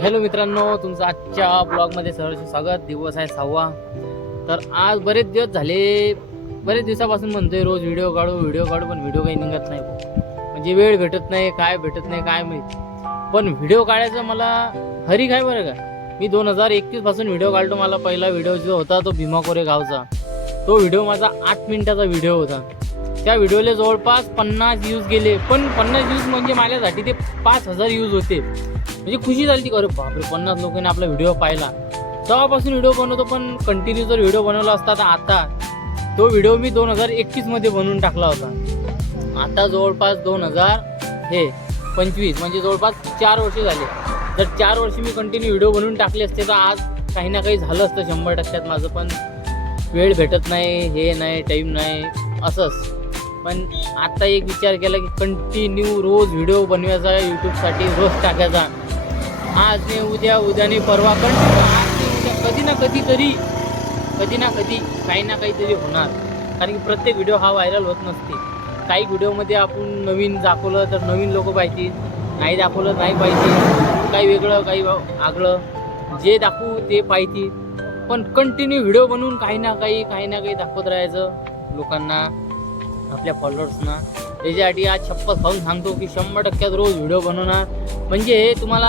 Hello मित्रांनो, तुमचं आजच्या ब्लॉगमध्ये सहर्ष स्वागत. दिवस आहे 6वा. तर आज बरेच दिवस झाले, बरेच दिवसापासून म्हणतोय रोज व्हिडिओ काढू पण व्हिडिओ काही निघत नाही. म्हणजे वेळ भेटत नाही, काय भेटत नाही काय माहिती. पण व्हिडिओ काढायचं मला हरी काय बरं का. मी 2021 पासून व्हिडिओ काढतो. मला पहिला व्हिडिओ जो होता तो भीमा कोरे गावचा. तो व्हिडिओ माझा 8 मिनिटाचा व्हिडिओ होता. त्या व्हिडिओला जवळपास 50 व्ह्यूज गेले. पण 50 व्ह्यूज म्हणजे माझ्यासाठी ते 5000 व्ह्यूज होते. म्हणजे खुशी झाली ती, अरे बापरे 50 लोकांनी आपला व्हिडिओ पाहिला. तेव्हापासून व्हिडिओ बनवतो. पण कंटिन्यू जर व्हिडिओ बनवला असता तर आता तो व्हिडिओ मी 2021 मध्ये बनवून टाकला होता. आता जवळपास 2025 म्हणजे जवळपास 4 वर्ष झाले. जर 4 वर्ष मी कंटिन्यू व्हिडिओ बनवून टाकले असते तर आज काही ना काही झालं असतं 100% माझं. पण वेळ भेटत नाही, हे नाही, टाईम नाही, असंच. पण आता एक विचार केला की कंटिन्यू रोज व्हिडिओ बनवायचा, यूट्यूबसाठी रोज टाकायचा. आज नाही उद्या, उद्या नाही परवा, कंटिन्यू आज नाही उद्या, कधी ना कधी काही ना काहीतरी होणार. कारण की प्रत्येक व्हिडिओ हा व्हायरल होत नसते. काही व्हिडिओमध्ये आपण नवीन दाखवलं तर नवीन लोक पाहिजे, नाही दाखवलं नाही पाहिजे, काही वेगळं काही आगळं जे दाखवू ते पाहिजे. पण कंटिन्यू व्हिडिओ बनवून काही ना काही दाखवत राहायचं लोकांना, आपल्या फॉलोअर्सना. त्याच्यासाठी आज शपथ खाऊन सांगतो की 100% रोज व्हिडिओ बनवणार. म्हणजे तुम्हाला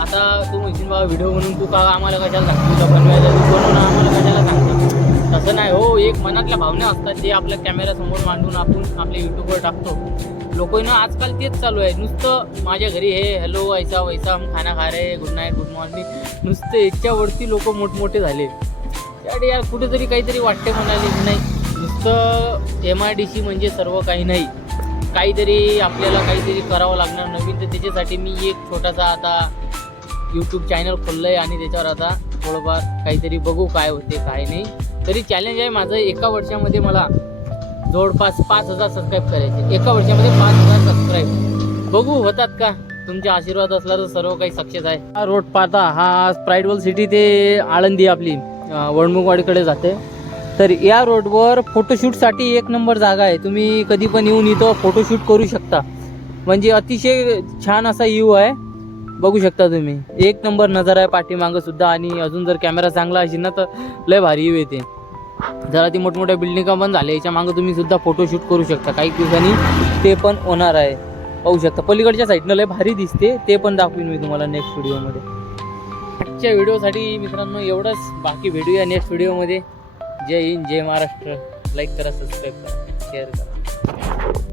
आता तू म्हणशील बाबा व्हिडिओ बनवून तू का आम्हाला कशाला सांगतो, तुला बनवायचं तू बनवणार आम्हाला कशाला सांगतो. तसं नाही हो. एक मनातल्या भावना असतात जे आपल्या कॅमेऱ्यासमोर मांडून आपण आपल्या यूट्यूबवर टाकतो. लोकांना आजकाल तेच चालू आहे. नुसतं माझ्या घरी हे हॅलो ऐसा वैसा हम खाना खा रहे, गुड नाईट गुड मॉर्निंग, नुसतं याच्यावरती लोक मोठमोठे झाले. त्यासाठी यार कुठेतरी काहीतरी वाटते म्हणाले. नाही नुसतं MIDC म्हणजे सर्व काही नाही. काहीतरी आपल्याला काहीतरी करावं लागणार नवीन. तर त्याच्यासाठी मी एक छोटासा आता यूट्यूब चॅनल खोललं आहे आणि त्याच्यावर आता थोडंफार काहीतरी बघू काय होते काय नाही. तरी चॅलेंज आहे माझं, एका वर्षामध्ये मला जवळपास 5000 सबस्क्राईब करायचे. एका वर्षामध्ये 5000 सबस्क्राईब. बघू होतात का. तुमचा आशीर्वाद असला तर सर्व काही सक्सेस आहे. हा रोड पाहता, हा स्प्राईट वर्ल्ड सिटी ते आळंदी आपली वडमुखवाडीकडे जाते. तर या रोडवर फोटोशूटसाठी एक नंबर जागा आहे. तुम्ही कधी पण येऊन इथं फोटोशूट करू शकता. म्हणजे अतिशय छान असा व्ह्यू आहे, बघू शकता तुम्ही. एक नंबर नजारा आहे पाठीमागं सुद्धा. आणि अजून जर कॅमेरा चांगला असेल ना तर लय भारी व्ह्यू येते. जरा ती मोठमोठ्या बिल्डिंगा पण झाल्या, याच्या मागं तुम्ही सुद्धा फोटोशूट करू शकता. काही दिवसांनी ते पण होणार आहे, पाहू शकता. पलीकडच्या साईडनं लय भारी दिसते, ते पण दाखवीन मी तुम्हाला नेक्स्ट व्हिडिओमध्ये. आजच्या व्हिडिओसाठी मित्रांनो एवढंच. बाकी भेटूया नेक्स्ट व्हिडिओमध्ये. जय हिंद, जय महाराष्ट्र. लाईक करा, सबस्क्राईब करा, शेअर करा.